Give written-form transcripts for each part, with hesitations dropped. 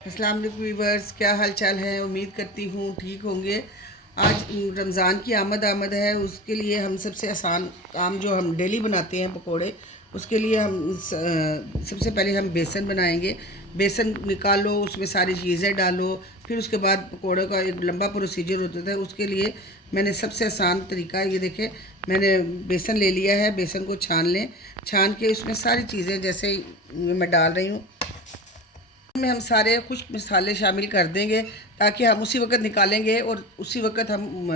अस्सलाम वालेकुम व्यूअर्स, क्या हाल चाल है। उम्मीद करती हूँ ठीक होंगे। आज रमज़ान की आमद है। उसके लिए हम सबसे आसान काम जो हम डेली बनाते हैं पकोड़े, उसके लिए हम सबसे पहले हम बेसन बनाएंगे। बेसन निकालो, उसमें सारी चीज़ें डालो, फिर उसके बाद पकोड़े का एक लंबा प्रोसीजर होता है। उसके लिए मैंने सबसे आसान तरीका ये देखें, मैंने बेसन ले लिया है। बेसन को छान लें, छान के उसमें सारी चीज़ें जैसे मैं डाल रही हूँ में हम सारे खुश्क मसाले शामिल कर देंगे, ताकि हम उसी वक्त निकालेंगे और उसी वक्त हम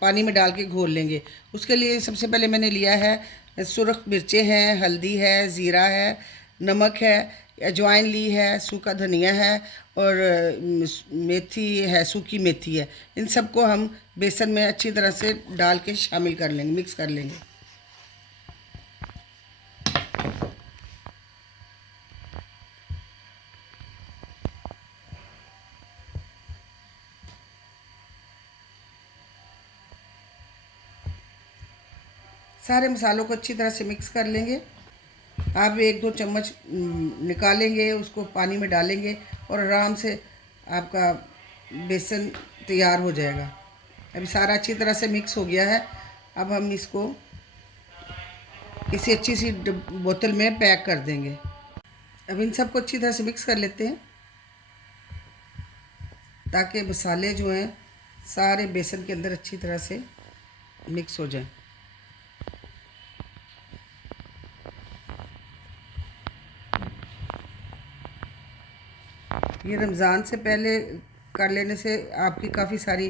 पानी में डाल के घोल लेंगे। उसके लिए सबसे पहले मैंने लिया है सुरख मिर्चें हैं, हल्दी है, ज़ीरा है, नमक है, अजवाइन ली है, सूखा धनिया है और मेथी है, सूखी मेथी है। इन सबको हम बेसन में अच्छी तरह से डाल के शामिल कर लेंगे, मिक्स कर लेंगे। सारे मसालों को अच्छी तरह से मिक्स कर लेंगे। आप 1-2 चम्मच निकालेंगे, उसको पानी में डालेंगे और आराम से आपका बेसन तैयार हो जाएगा। अभी सारा अच्छी तरह से मिक्स हो गया है। अब हम इसको किसी अच्छी सी बोतल में पैक कर देंगे। अब इन सबको अच्छी तरह से मिक्स कर लेते हैं, ताकि मसाले जो हैं सारे बेसन के अंदर अच्छी तरह से मिक्स हो जाएं। ये रमज़ान से पहले कर लेने से आपकी काफ़ी सारी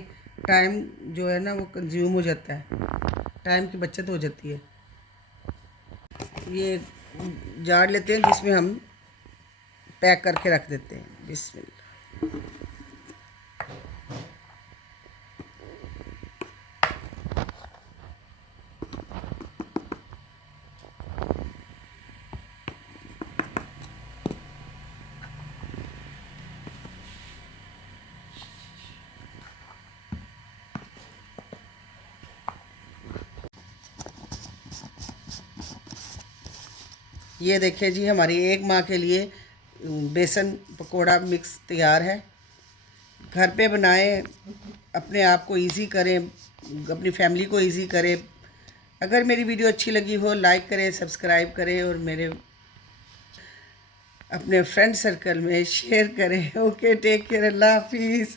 टाइम जो है ना वो कंज्यूम हो जाता है, टाइम की बचत हो जाती है। ये जार लेते हैं जिसमें हम पैक करके रख देते हैं। बिस्मिल्लाह। ये देखिए जी, हमारी एक माह के लिए बेसन पकोड़ा मिक्स तैयार है। घर पे बनाएं, अपने आप को इजी करें, अपनी फैमिली को इजी करें। अगर मेरी वीडियो अच्छी लगी हो, लाइक करें, सब्सक्राइब करें और मेरे अपने फ्रेंड सर्कल में शेयर करें। ओके, टेक केयर, अल्लाह हाफिज़।